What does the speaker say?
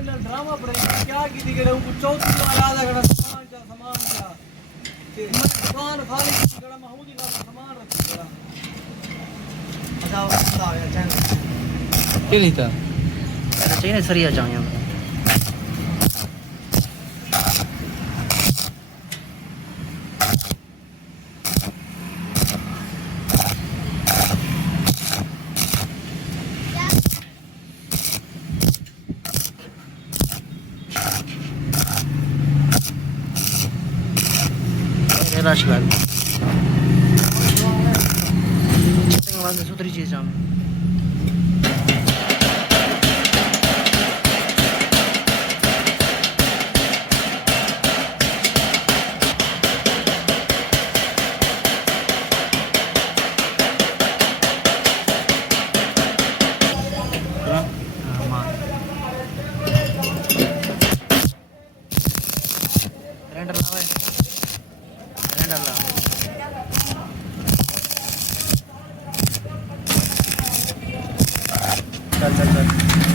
ड्रामा पड़ेगा क्या की थी गड़े उनको चौथी बार आधा गड़ा सामान क्या ते दुकान खाली गड़ा महमूदी का सामान रख गड़ा अच्छा बता यार चैनल के लिखा अरे चाहिए सरिया चाहिए रश लग वास्ते सुथरी चीज़ हम चल